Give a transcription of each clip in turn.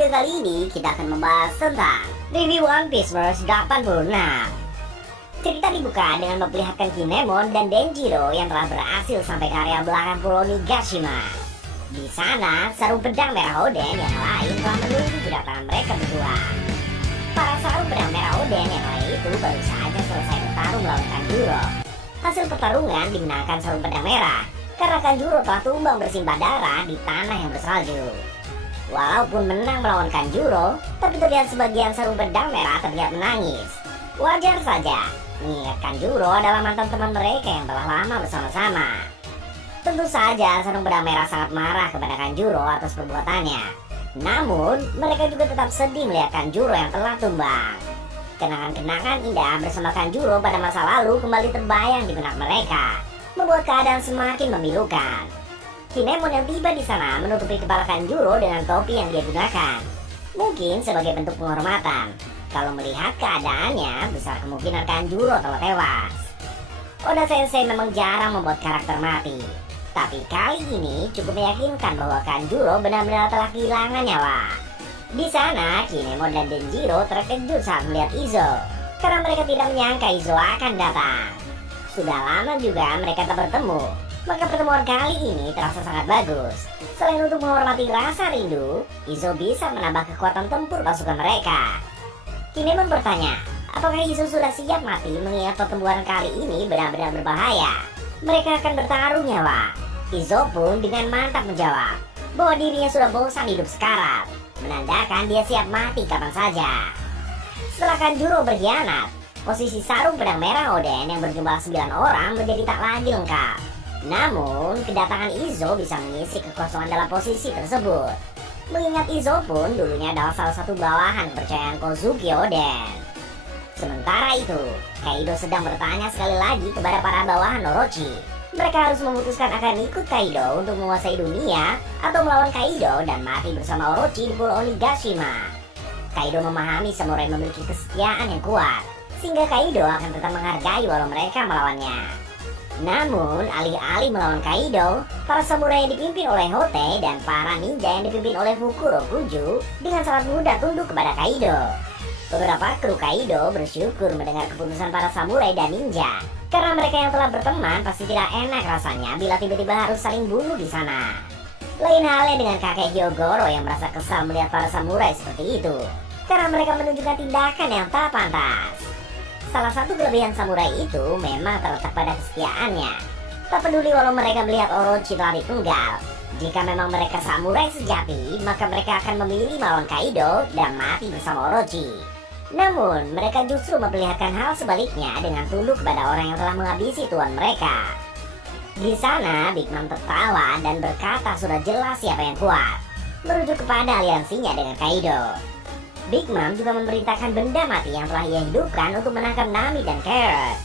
video kali ini kita akan membahas tentang review One Piece Verse 86. Cerita dibuka dengan memperlihatkan Kinemon dan Denjiro yang telah berhasil sampai ke area belakang Pulau Nigashima. Di sana, sarung pedang merah Oden yang lain telah menunggu kedatangan mereka berdua. Para sarung pedang merah Oden yang lain itu baru saja selesai bertarung melawan Kanjuro. Hasil pertarungan dimenangkan sarung pedang merah karena Kanjuro telah tumbang bersimbah darah di tanah yang bersalju. Walaupun menang melawan Kanjuro, tapi terlihat sebagian sarung pedang merah terlihat menangis. Wajar saja, mengingat Kanjuro adalah mantan teman mereka yang telah lama bersama-sama. Tentu saja sarung pedang merah sangat marah kepada Kanjuro atas perbuatannya. Namun, mereka juga tetap sedih melihat Kanjuro yang telah tumbang. Kenangan-kenangan indah bersama Kanjuro pada masa lalu kembali terbayang di benak mereka, membuat keadaan semakin memilukan. Kinemon yang tiba di sana menutupi kepala Kanjuro dengan topi yang dia gunakan. Mungkin sebagai bentuk penghormatan. Kalau melihat keadaannya, besar kemungkinan Kanjuro telah tewas. Oda Sensei memang jarang membuat karakter mati. Tapi kali ini cukup meyakinkan bahwa Kanjuro benar-benar telah kehilangan nyawa. Di sana, Kinemon dan Denjiro terkejut saat melihat Izo, karena mereka tidak menyangka Izo akan datang. Sudah lama juga mereka tak bertemu, maka pertemuan kali ini terasa sangat bagus. Selain untuk menghormati rasa rindu, Izo bisa menambah kekuatan tempur pasukan mereka. Kinemon bertanya, apakah Izo sudah siap mati mengingat pertempuran kali ini benar-benar berbahaya? Mereka akan bertaruh nyawa. Izo pun dengan mantap menjawab bahwa dirinya sudah bosan hidup sekarat, menandakan dia siap mati kapan saja. Setelah Kanjuro berkhianat, posisi sarung pedang merah Oden yang berjumlah 9 orang menjadi tak lagi lengkap. Namun, kedatangan Izo bisa mengisi kekosongan dalam posisi tersebut. Mengingat Izo pun dulunya adalah salah satu bawahan kepercayaan Kozuki Oden. Sementara itu, Kaido sedang bertanya sekali lagi kepada para bawahan Orochi. Mereka harus memutuskan akan ikut Kaido untuk menguasai dunia atau melawan Kaido dan mati bersama Orochi di Pulau Onigashima. Kaido memahami samurai memiliki kesetiaan yang kuat, sehingga Kaido akan tetap menghargai walau mereka melawannya. Namun, alih-alih melawan Kaido, para samurai yang dipimpin oleh Hote dan para ninja yang dipimpin oleh Fukurokuju dengan sangat mudah tunduk kepada Kaido. Beberapa kru Kaido bersyukur mendengar keputusan para samurai dan ninja, karena mereka yang telah berteman pasti tidak enak rasanya bila tiba-tiba harus saling bunuh di sana. Lain halnya dengan kakek Hyogoro yang merasa kesal melihat para samurai seperti itu, karena mereka menunjukkan tindakan yang tak pantas. Salah satu kelebihan samurai itu memang terletak pada kesetiaannya. Tak peduli walau mereka melihat Orochi telah dipenggal, jika memang mereka samurai sejati, maka mereka akan memilih melawan Kaido dan mati bersama Orochi. Namun, mereka justru memperlihatkan hal sebaliknya dengan tunduk kepada orang yang telah menghabisi tuan mereka. Di sana, Big Mom tertawa dan berkata sudah jelas siapa yang kuat, merujuk kepada aliansinya dengan Kaido. Big Mom juga memerintahkan benda mati yang telah ia hidupkan untuk menangkap Nami dan Carrot.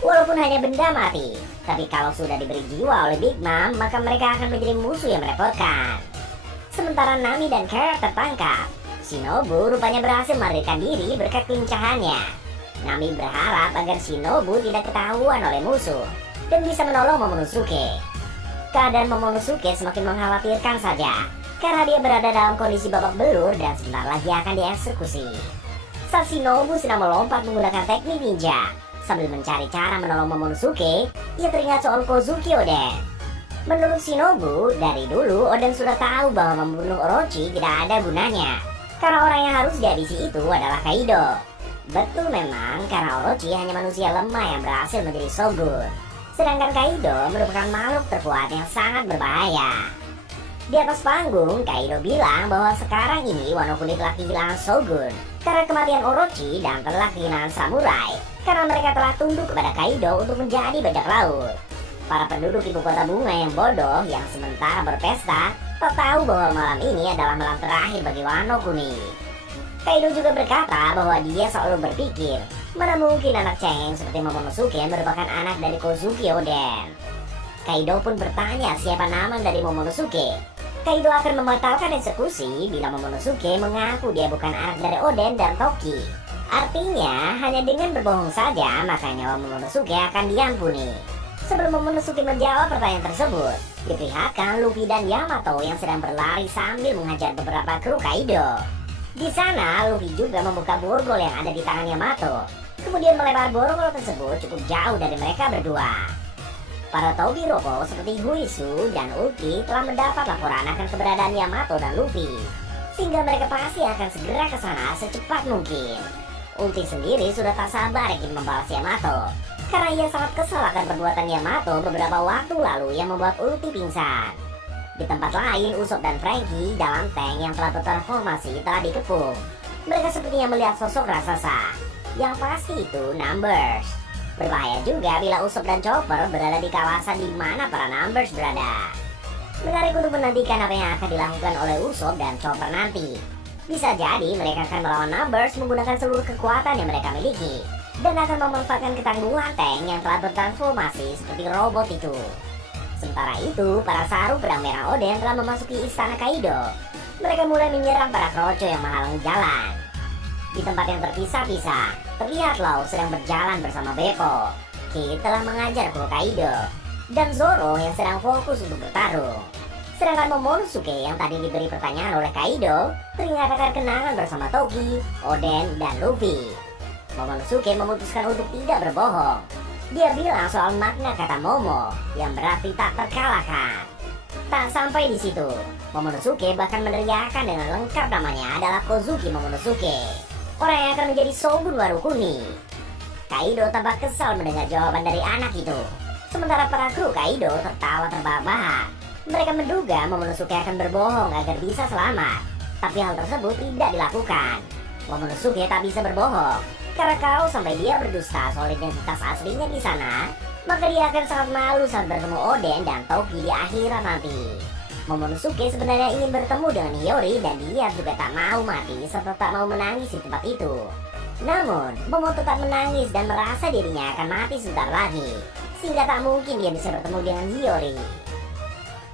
Walaupun hanya benda mati, tapi kalau sudah diberi jiwa oleh Big Mom, maka mereka akan menjadi musuh yang merepotkan. Sementara Nami dan Carrot tertangkap, Shinobu rupanya berhasil melarikan diri berkat kelincahannya. Nami berharap agar Shinobu tidak ketahuan oleh musuh dan bisa menolong Momonosuke. Keadaan Momonosuke semakin mengkhawatirkan saja, karena dia berada dalam kondisi babak belur dan sebentar lagi akan dieksekusi. Saat Shinobu sedang melompat menggunakan teknik ninja sambil mencari cara menolong Momonosuke, ia teringat soal Kozuki Oden. Menurut Shinobu, dari dulu Oden sudah tahu bahwa membunuh Orochi tidak ada gunanya, karena orang yang harus dihabisi itu adalah Kaido. Betul memang, karena Orochi hanya manusia lemah yang berhasil menjadi shogun, sedangkan Kaido merupakan makhluk terkuat yang sangat berbahaya. Di atas panggung, Kaido bilang bahwa sekarang ini Wano Kuning telah kehilangan shogun karena kematian Orochi dan telah kehilangan samurai karena mereka telah tunduk kepada Kaido untuk menjadi bajak laut. Para penduduk ibu kota bunga yang bodoh yang sementara berpesta tak tahu bahwa malam ini adalah malam terakhir bagi Wano Kuning. Kaido juga berkata bahwa dia selalu berpikir, mana mungkin anak cengeng seperti Momonosuke merupakan anak dari Kozuki Oden. Kaido pun bertanya siapa nama dari Momonosuke. Kaido akan membatalkan eksekusi bila Momonosuke mengaku dia bukan anak dari Oden dan Toki. Artinya, hanya dengan berbohong saja maka nyawa Momonosuke akan diampuni. Sebelum Momonosuke menjawab pertanyaan tersebut, diperlihatkan Luffy dan Yamato yang sedang berlari sambil menghajar beberapa kru Kaido. Di sana, Luffy juga membuka borgol yang ada di tangan Yamato, kemudian melempar borgol tersebut cukup jauh dari mereka berdua. Para Tobiroko seperti Huisu dan Ulti telah mendapat laporan akan keberadaan Yamato dan Luffy, sehingga mereka pasti akan segera ke sana secepat mungkin. Ulti sendiri sudah tak sabar ingin membalas Yamato, karena ia sangat kesal akan perbuatan Yamato beberapa waktu lalu yang membuat Ulti pingsan. Di tempat lain, Usopp dan Franky dalam tank yang telah bertransformasi telah dikepung. Mereka sepertinya melihat sosok raksasa, yang pasti itu Numbers. Berbahaya juga bila Usopp dan Chopper berada di kawasan di mana para Numbers berada. Menarik untuk menantikan apa yang akan dilakukan oleh Usopp dan Chopper nanti. Bisa jadi mereka akan melawan Numbers menggunakan seluruh kekuatan yang mereka miliki, dan akan memanfaatkan ketangguhan tank yang telah bertransformasi seperti robot itu. Sementara itu, para Saru Pedang Merah Oden telah memasuki istana Kaido. Mereka mulai menyerang para kroco yang menghalangi jalan. Di tempat yang terpisah-pisah, terlihat Law sedang berjalan bersama Beppo. Kid telah mengajar kru Kaido, dan Zoro yang sedang fokus untuk bertarung. Sedangkan Momonosuke yang tadi diberi pertanyaan oleh Kaido ternyata akan kenangan bersama Toki, Oden, dan Luffy. Momonosuke memutuskan untuk tidak berbohong. Dia bilang soal makna kata Momo yang berarti tak terkalahkan. Tak sampai di situ, Momonosuke bahkan meneriakkan dengan lengkap namanya adalah Kozuki Momonosuke, orang yang akan menjadi Shogun Warukuni. Kaido tampak kesal mendengar jawaban dari anak itu. Sementara para kru Kaido tertawa terbahak-bahak. Mereka menduga Momonosuke akan berbohong agar bisa selamat, tapi hal tersebut tidak dilakukan. Momonosuke tak bisa berbohong, karena kalau sampai dia berdusta soal identitas aslinya di sana, maka dia akan sangat malu saat bertemu Oden dan Toki di akhirat nanti. Momonosuke sebenarnya ingin bertemu dengan Hiyori dan dia juga tak mau mati serta tak mau menangis di tempat itu. Namun, Momo tetap menangis dan merasa dirinya akan mati sebentar lagi, sehingga tak mungkin dia bisa bertemu dengan Hiyori.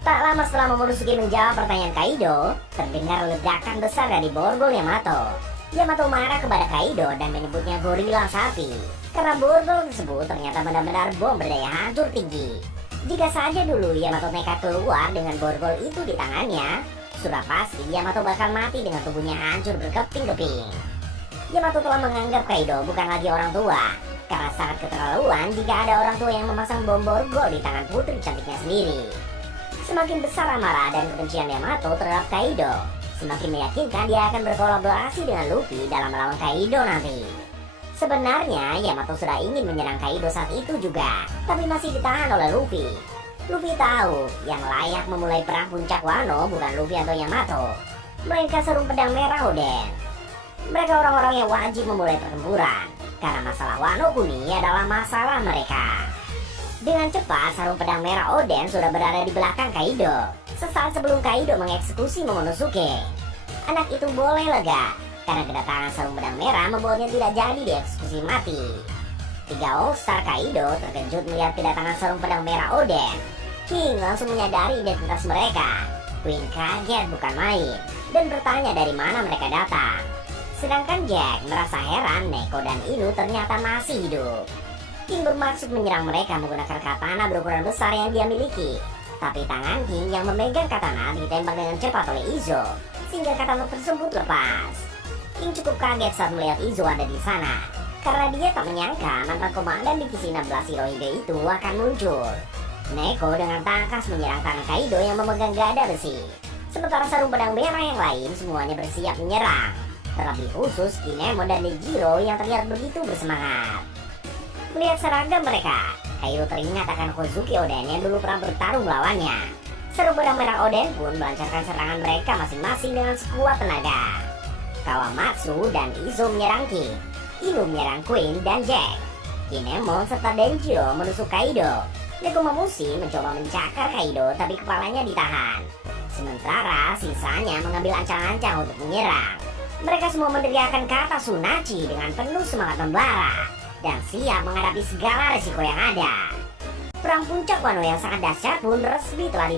Tak lama setelah Momonosuke menjawab pertanyaan Kaido, terdengar ledakan besar dari borgol Yamato. Yamato marah kepada Kaido dan menyebutnya gorila sapi, karena borgol tersebut ternyata benar-benar bom berdaya hancur tinggi. Jika saja dulu Yamato nekat keluar dengan borgol itu di tangannya, sudah pasti Yamato bakal mati dengan tubuhnya hancur berkeping-keping. Yamato telah menganggap Kaido bukan lagi orang tua, karena sangat keterlaluan jika ada orang tua yang memasang bom borgol di tangan putri cantiknya sendiri. Semakin besar amarah dan kebencian Yamato terhadap Kaido, semakin meyakinkan dia akan berkolaborasi dengan Luffy dalam melawan Kaido nanti. Sebenarnya Yamato sudah ingin menyerang Kaido saat itu juga, tapi masih ditahan oleh Luffy. Luffy tahu yang layak memulai perang puncak Wano bukan Luffy atau Yamato, melainkan Sarung Pedang Merah Oden. Mereka orang-orang yang wajib memulai pertempuran, karena masalah Wano Kuni adalah masalah mereka. Dengan cepat, Sarung Pedang Merah Oden sudah berada di belakang Kaido, sesaat sebelum Kaido mengeksekusi Momonosuke. Anak itu boleh lega, karena kedatangan Sarung Pedang Merah membuatnya tidak jadi dieksekusi mati. Tiga All-Star Kaido terkejut melihat kedatangan Sarung Pedang Merah Oden. King langsung menyadari identitas mereka. Queen kaget bukan main, dan bertanya dari mana mereka datang. Sedangkan Jack merasa heran Neko dan Inu ternyata masih hidup. King bermaksud menyerang mereka menggunakan katana berukuran besar yang dia miliki. Tapi tangan King yang memegang katana ditembak dengan cepat oleh Izo, sehingga katana tersebut lepas. King cukup kaget saat melihat Izo ada di sana, karena dia tak menyangka mantan komandan divisi 16 Shirohige itu akan muncul. Neko dengan tangkas menyerang tangan Kaido yang memegang gada besi. Sementara Sarung Pedang Merah yang lain semuanya bersiap menyerang. Terlebih khusus Kinemon dan Nejiro yang terlihat begitu bersemangat. Melihat seragam mereka, Kaido teringat akan Kozuki Oden yang dulu pernah bertarung melawannya. Sarung Pedang Merah Oden pun melancarkan serangan mereka masing-masing dengan sekuat tenaga. Kawamatsu dan Izo menyerang King, Inu menyerang Queen dan Jack. Kinemon serta Denjiro menusuk Kaido. Nekomamushi mencoba mencakar Kaido tapi kepalanya ditahan. Sementara sisanya mengambil ancang-ancang untuk menyerang. Mereka semua meneriakkan kata Sunachi dengan penuh semangat membara dan siap menghadapi segala resiko yang ada. Perang puncak Wano yang sangat dahsyat pun resmi telah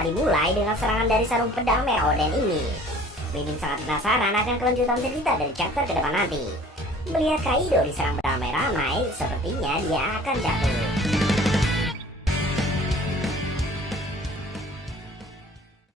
dimulai dengan serangan dari Sarung Pedang Merah Oden ini. Mimin sangat penasaran akan kelanjutan cerita dari chapter ke depan nanti. Melihat Kaido diserang pedang merah naik, sepertinya dia akan jatuh.